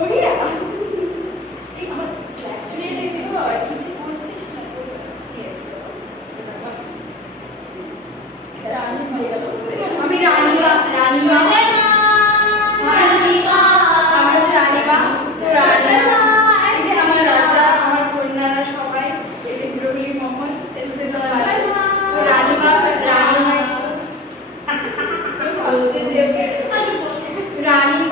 গড়িয়া এই আমার স্ল্যাশ নিয়ে দেখি তো আর কিছু করছিস না তো কি আছে রানী হয়ে গেল আমি রানীমা রানীমা রানীমা আমার রানীমা তো রানীমা এই আমার রাজা আমার কন্যারা সবাই এই যে গুলোগুলি মহল সেন্সেশন তো রানীমা রানীমা বলতে দেব রানী